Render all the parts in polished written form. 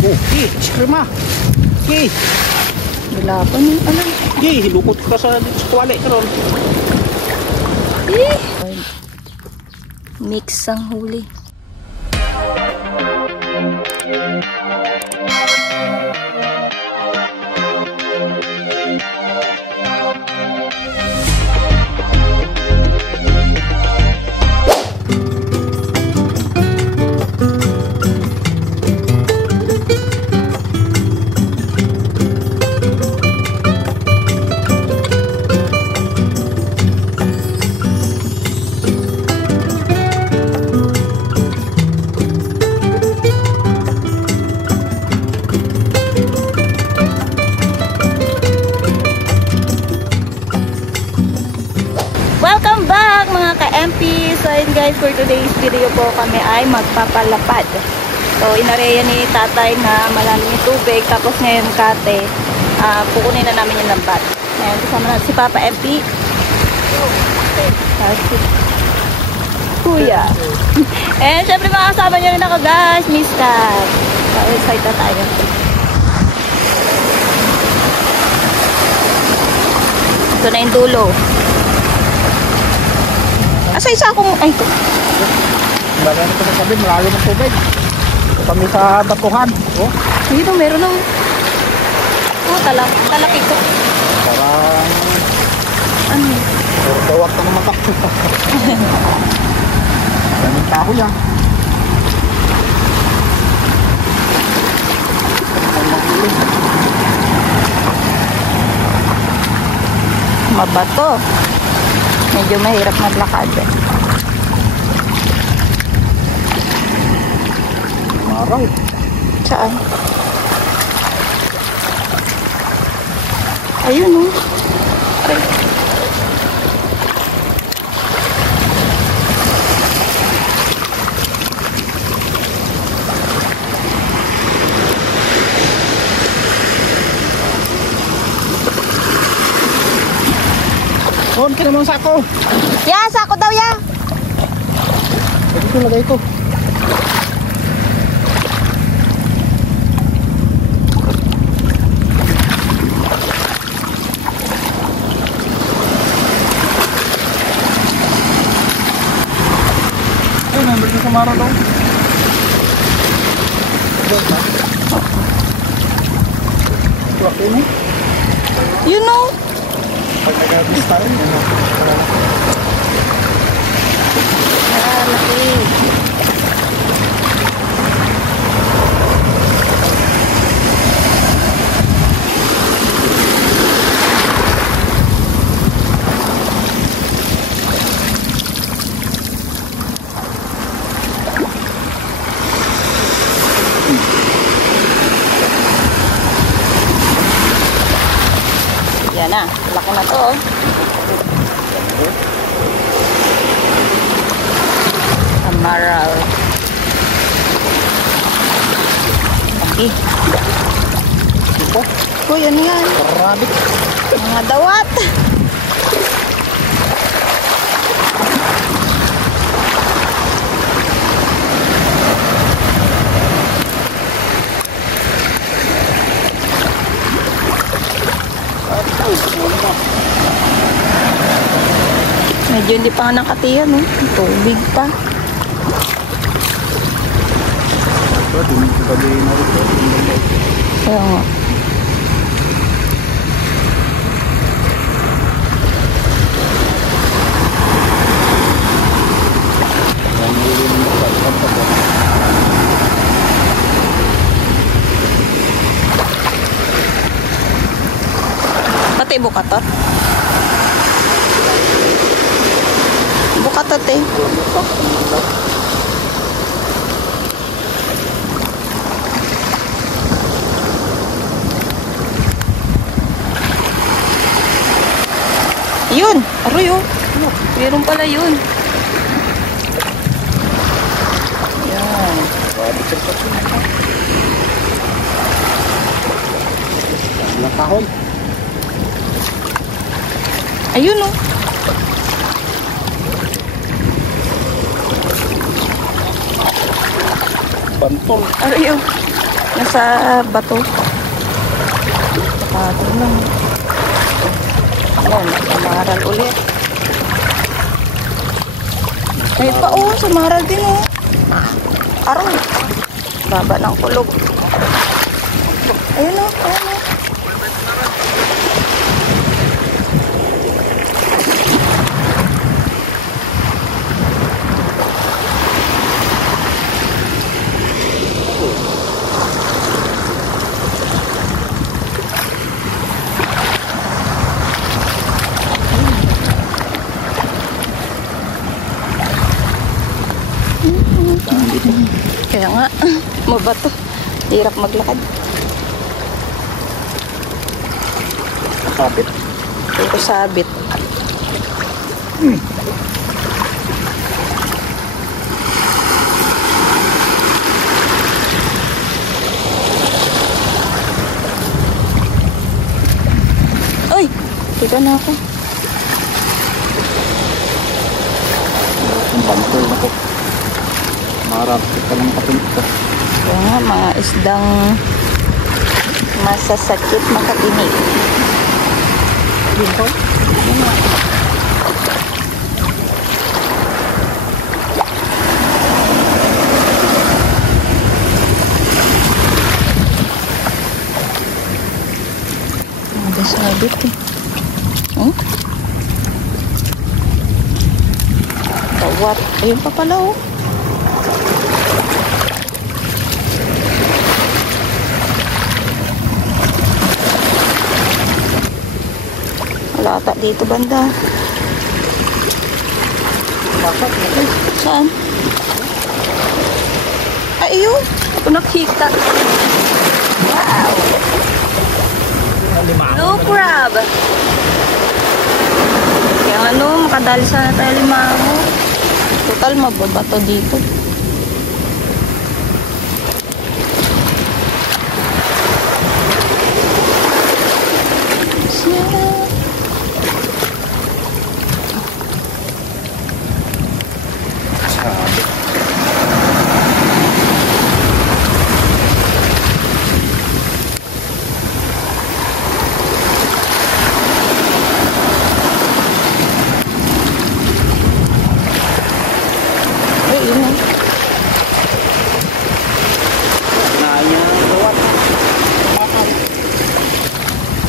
Iskrima. Bilapan yung alam. Hilukot ka sa kwali karon. Mix ang huli. So yun guys, for today's video po kami ay magpapalapad. So inareya ni tatay na malalim yung tubig. Tapos ngayon kate, pukunin na namin yung lambat. Ngayon kasama natin si Papa MP. Si Kuya. And syempre makakasama nyo rin ako guys, Miss Kat. So excited na tayo. Ito na yung dulo. Asa isa akong... Ay, ito. Bagay na ito sasabi, malalim ang tubig. Ito kami sa batuhan. Dito, meron ng... talaki ko. Parang... Ano? Dawat ka naman takto. Daming taho yan. Mabato. Medyo mahirap maglakad eh. Maraw. Saan? Ayun o. Ay. Doon ka naman sako. Ya, sako daw ya. Ito lagay ko. Ito, number ko sa mara daw. Ito ako mo. You know. Pag nag-aabis tayo, laki. Yan na, laki na to. Amaral. Okay. Uy, ano yan? rabbit. Mga dawat. Medyo hindi pa nakatiyan eh. Tubig pa. Kaya nga. Pati bukatot. Bukatot eh. Yun, aroy oh. Meron pala yun. Yan. Nakahon. Ayun oh. Bantol. Aroy oh. Nasa bato. Bato lang. Ayan, sumaral ulit. Ay pa oh, sumaral din oh. Aroy. Baba ng kulog. Ayun oh, ayun oh. Kaya nga, mabato. Hirap maglakad. Sabit. Ito sabit. Ay! Teka na ako. Ang bantol na ko. Marami ka lang kapunta. Kaya nga, mga isdang masasakit makatinig. Dito? Ada sabit eh. Hmm? Tawat. Ayun pa pala oh. Wala ata dito banda. Dapat na ito. Saan? Ay, ayun. Ako nakita. Wow. Blue crab. Kaya ano, makadali sana tayo limango. Total, mababato dito. Sabit. Ay, yun na. Nanya. Dawat.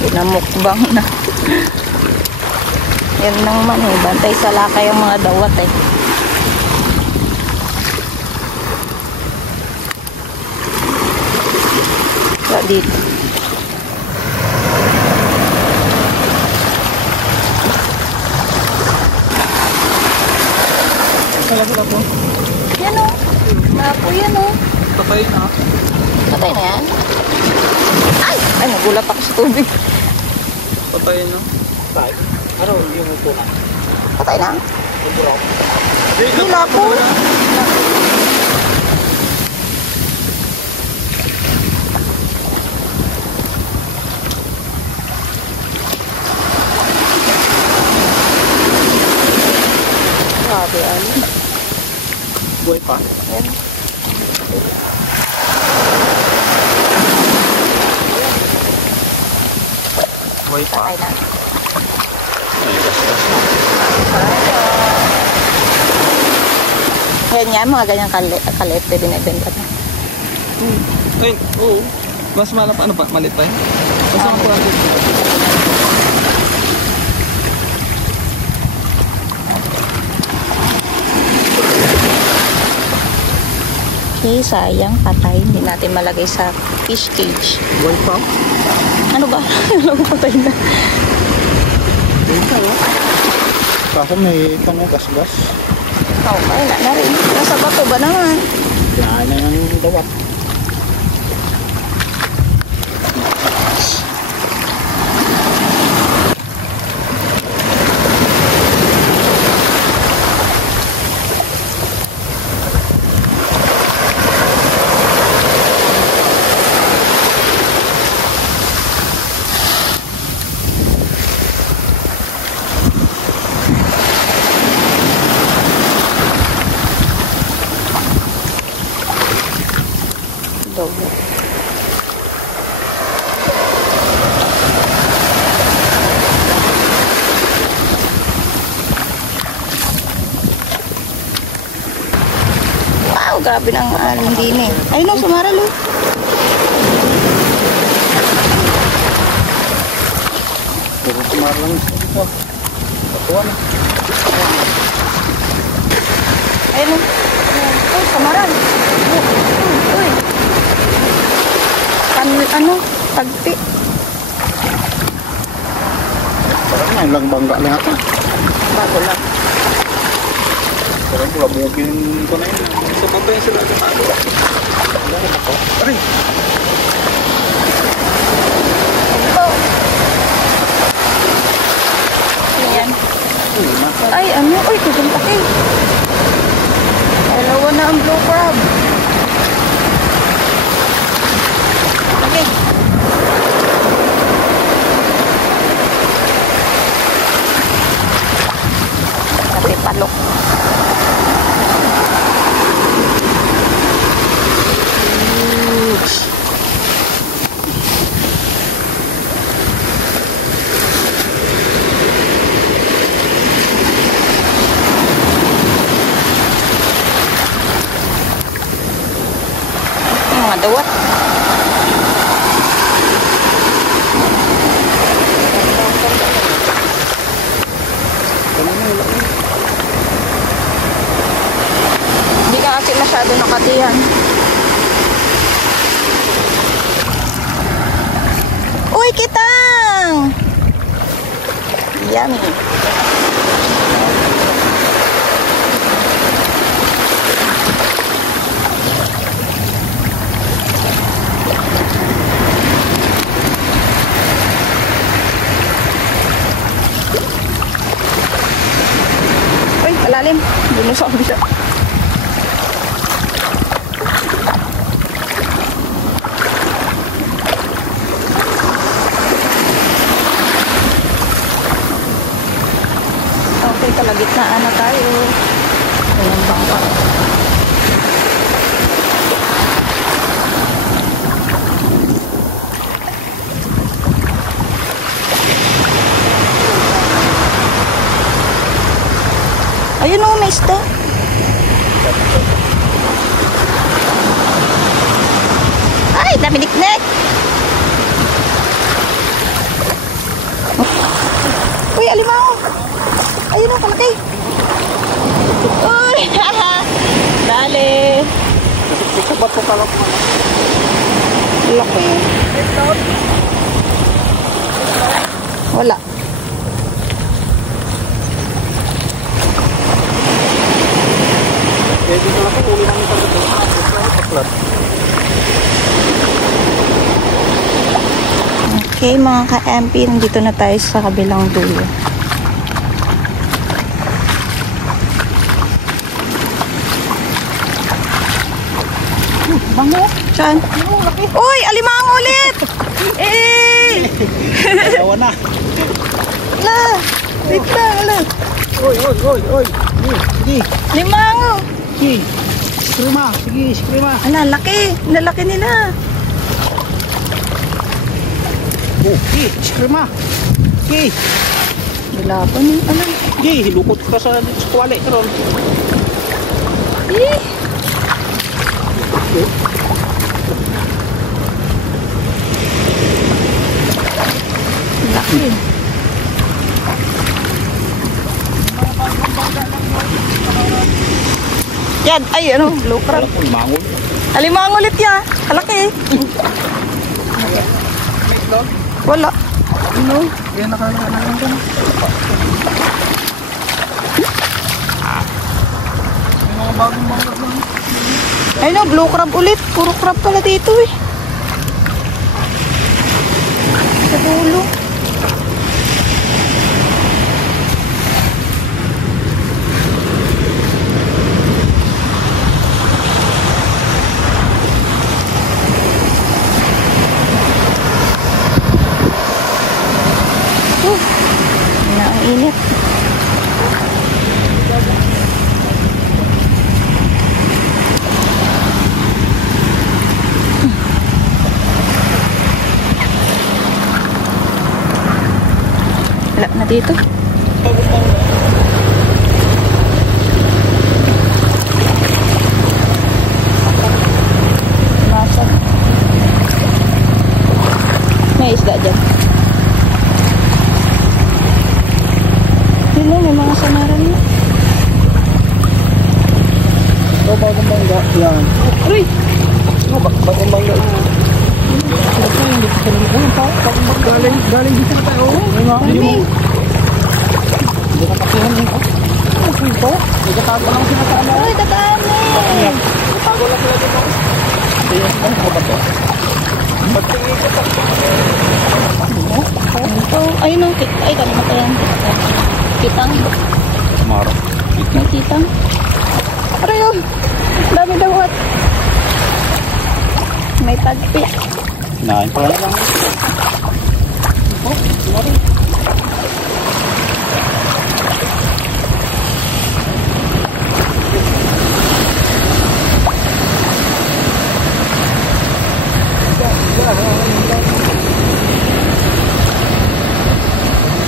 Pinamukbang na. Yan naman eh. Bantay sa lakay ang mga dawat eh. Wala dito. Sala po. Yan o. Napo yan o. Patay na. Patay na yan. Ay! Ay, nagulat ako sa tubig. Patay na. Patay. Ano yung ito na? Patay na? Hindi lapo. Grabe, alin. Buhay pa. Yan. Buhay pa. Patay na. Yan yan, mga ganyang kalit, pwede na ibenta na. Ay, oo. Mas malap, ano pa? Malit pa yun? Mas Ah. Okay, sayang, patay. Hindi natin malagay sa fish cage. Buhay pa? Ano ba? Alam ko patay na. Buhay pa, no? Kaso may gas-gas. Oh, wala na rin. Nasa bato ba naman? Yan na yung dawat. Grabe na ang alon din eh. Ay no, sumaral oh. Puro sumar lang ito. Patuwa na. Ay no. Uy, sumaral. Uy. Ano? Tagpi. Parang ngayon lang bangga lang ata. Bago lang. Parang bugin ko na yun. Sa baba yung sila ng ano. Wala na ako. Aray! Oh. Ayan. Ay, ano? Uy, kuguntak eh. Dalawa na ang blue crab. Okay. Kasi palok. Mga dawat. Hindi ka kasi masyado nakatihan. Uy, kitang! Yummy. Uy, malalim. Bunusok siya. Okay, kalagitnaan na tayo. Ayan bangka. Ayun o, may isda. Ay, dami diknek. Uy, alimango. Ayun o, kalaki. Uy, dali. Ikaw ba't po kalap mo? Laki. Wala. Kaya dito lang po uli namin sa dito. Paklat. Okay, mga ka-MP, nandito na tayo sa kabilang dulo. Bango? Saan? Uy, alimango ulit! Eh! Ayawa na. Ala! Wait lang, ala. Oy. Sige. Limango! Sige. Skrima. Ala, laki. Nalaki nila. Oh, sige. Skrima. Sige. Wala pa ni, ala. Sige, hilukot ka sa kwali. Karon. Eh! Laki. Yan, ay ano, blue crab. Mangon. Alimango ulit ya. Kalaki. Wala. Ano? Yan nakalagay ka na. May mga bagong mangon lang. Ay no, blue crab ulit. Puro crab pala dito eh. Sa dulo. Ang init. Wala na dito. dyan. Yun, may mga sanaran mo. Ito, bagong bangga. Yan. Uy! Bagong bangga. Galing dito na tayo. Mami! Hindi ka pakihan nito. Ano ito? Hindi ka tago lang sinasama. Uy, dadami! Tago lang sila dito. Ano ba ito? Pagtingin ko ito. Ito, ayun o. Ay, kanina pa yan. Kitang. Maro. May kitang. Aray o. Dami dawat. May tagpi. Kinain pa lang. Oh, maro.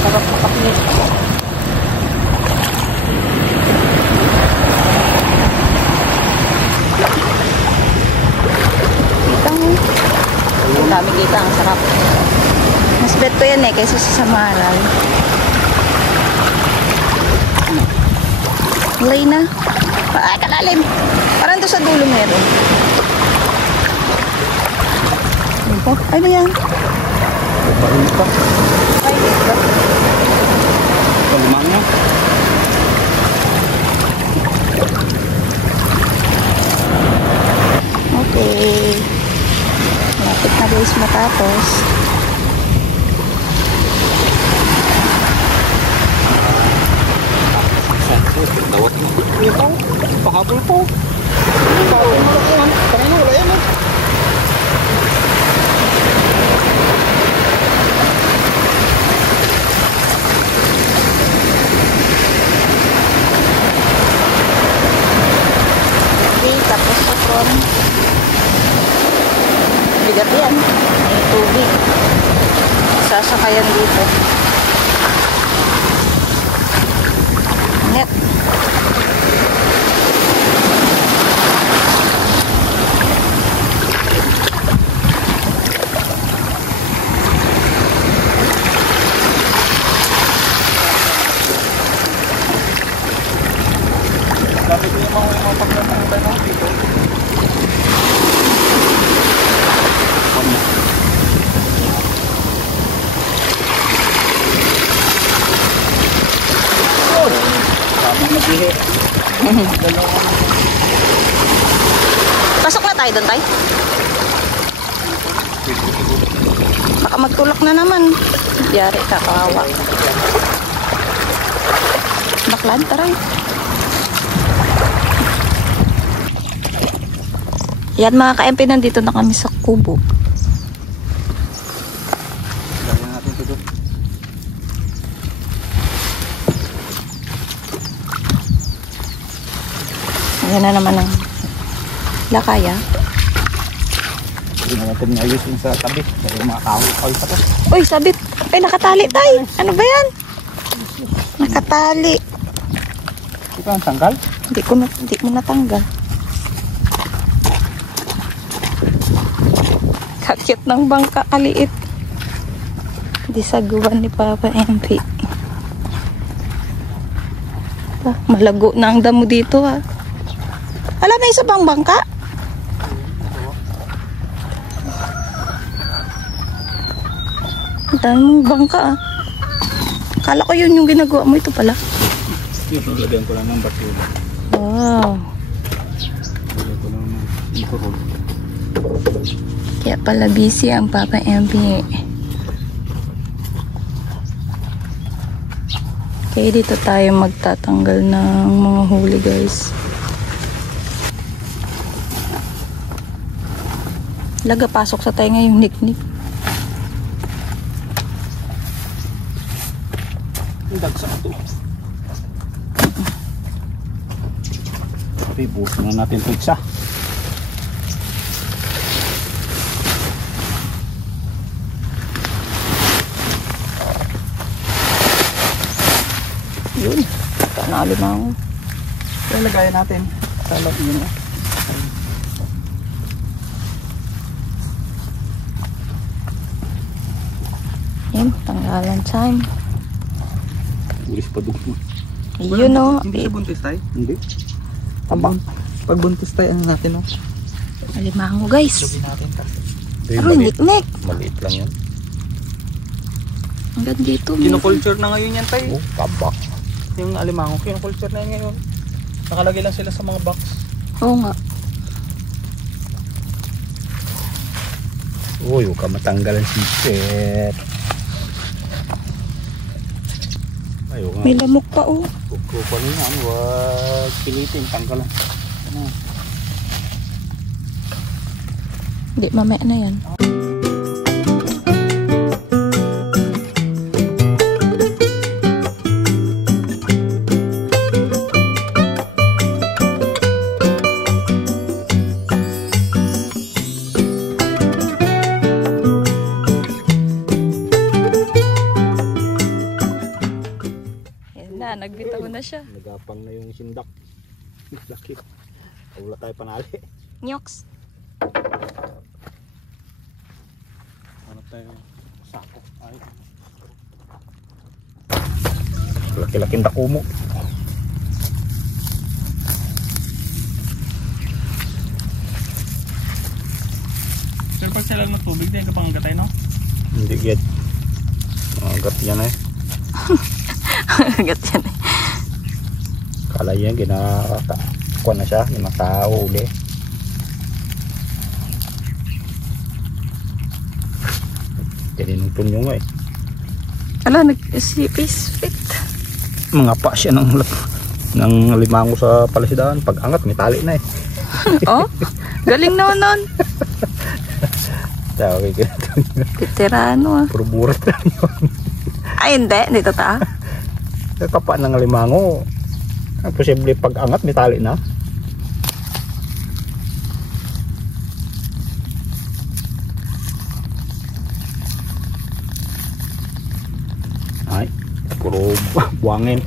Sarap pakaknik. Kitang. Ang dami kitang. Sarap. Mas bet ko yan eh kaysa sa samaran. Lay na. Ay, kalalim. Parang doon sa dulo meron. Ito. Ano yan? Bain pa. Ay, ito. Kalumang niya. Okay. Lapit na guys matapos. Dawat mo. Ito. Pahabol po. Pahabol mo yan. Kanino wala yan eh. Okay, tapos sotron. Bigat yan. May tubig. Sasakayan dito. Net. Dapat ko yung mga pagkakang tayo dito. Sabi naghihi. Pasok na tayo doon, tay. Baka magtulak na naman. Yari ka, kawawa. Baklan, taray. Yan mga ka-MP, nandito na kami sa kubo. Lagyan natin ito doon. Ayan na naman ang lakaya. Hindi na natin ayusin sa tabi. Dahil mga kahoy pa ito. Uy, sabit. Ay, nakatali tayo. Ano ba yan? Nakatali. Ito ang tanggal? Hindi mo natanggal. Kakit ng bangka, kaliit. Hindi saguan ni Papa MP. Malago na ang damo dito ha. Alam, may isa bang bangka? Ang dami mong bangka ah. Kala ko yun yung ginagawa mo. Ito pala. Lagyan ko lang ng basura. Wow. Lagyan ko lang ng ikurol. Kaya pala busy ang Papa MP. Kaya dito tayo magtatanggal ng mga huli guys. Laga pasok sa tayo ngayong niknik. Ang dagsa ito. Okay, buhos na natin ito isa. Yun. Tanalo na ako. Ilagay natin sa loob yun. Yan, tanggalan time. Ulis pa doon. Yun o. Hindi siya buntis tayo? Hindi. Tabang. Pag buntis tayo, ano natin o? Alimango guys. Sabi natin ta. Pero niknik. Maliit lang yan. Hanggang dito. Kinoculture na ngayon yan tayo. Oh, kabak. Yung alimango, kinoculture na yan ngayon. Nakalagay lang sila sa mga box. Oo nga. Uy, huwag ka matanggal ang sipet. Ayaw nga. May lamok pa oh. Kukupan niya, huwag pilitin, tanggalan. Ano? Hindi, mamaya na yan. Nagbitaw na siya. Nagapang na yung sindak. Laki. Wala tayo panali. Nyoks. Ano tayo? Sako. Ay. Laki-laking dakumo. Pero pag sila ng tubig, di ka pang gatay, no? Hindi get. Gat yan eh. Agat yan eh. Kala yan, kuha na siya. Yung mga tao uli. Tininutun nyo nga eh. Ala, nag-sipis fit. Mga pa siya ng limango sa palasidaan. Pag angat, may tali na eh. Oh, galing naman nun. Tawag kayo. Veterano ah. Puro burat na yun. Ay, hindi. Hindi totoo. Sa tapa ng limango, posible pag angat, may tali na. Ay, puro buwangin.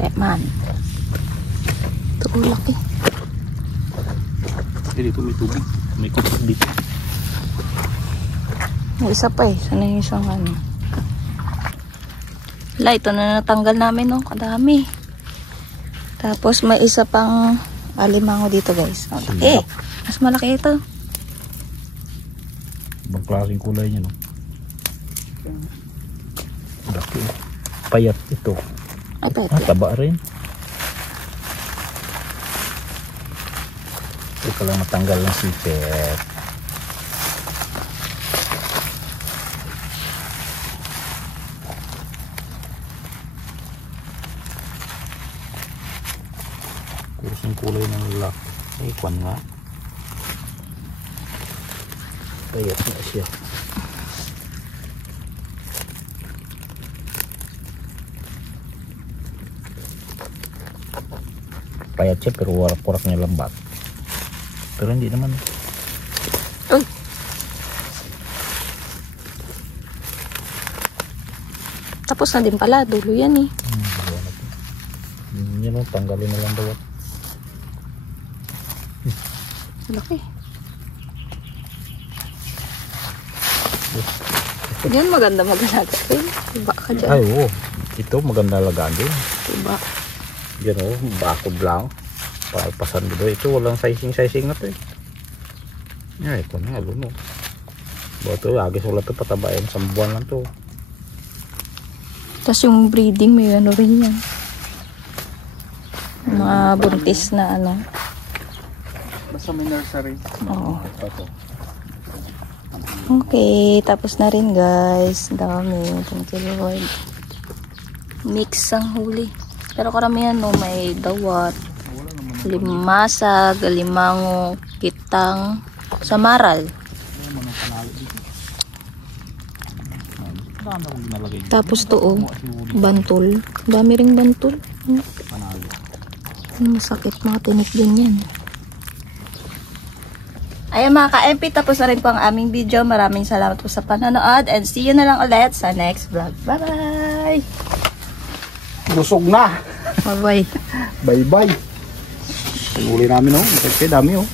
Teman. Tulak eh. Dito may tubig. May kubos dito. May isa pa eh. Sana yung isang ano. Wala, ito na natanggal namin no. Kadami. Tapos may isa pang alimango dito guys. Oh, laki. Mas malaki ito. Ibang klaseng kulay niya no. Laki. Payat ito. Ay, pwede. Taba rin. Ito lang matanggal ng sipet. Kurus yung kulay ng lalaki. Ay, kwan nga. Payat na siya. Payat siya pero warak-warak niya lambat. Pero hindi naman. Uy. Tapos na din pala. Dulo yan eh. Yan o, tanggalin na lang daw. Laki. Yan maganda mag-alaga. Iba ka dyan. Ay oo. Ito maganda lagaan din. Iba. Yan o, bakod lang. Palpasan dito. Ito walang sizing na to eh. Yan, ito na. Alam mo. Ito, agis wala ito patabayan. 1 buwan lang to. Tapos yung breeding may ano rin yan. Mga buntis na ano. Basta may nursery. Oo. Ito. Okay, tapos na rin guys. Dami. Thank you Lord. Mix ang huli. Pero karamihan no, may dawat, limasag, alimango, kitang, samaral. Tapos to oh, bantul. Dami ring bantul. Masakit mga tinik din yan. Ayan mga ka-MP, tapos na rin po ang aming video. Maraming salamat po sa panonood and see you na lang ulit sa next vlog. Bye-bye! Busog na! Bye-bye! Bye-bye! Huli namin oh. Dami oh.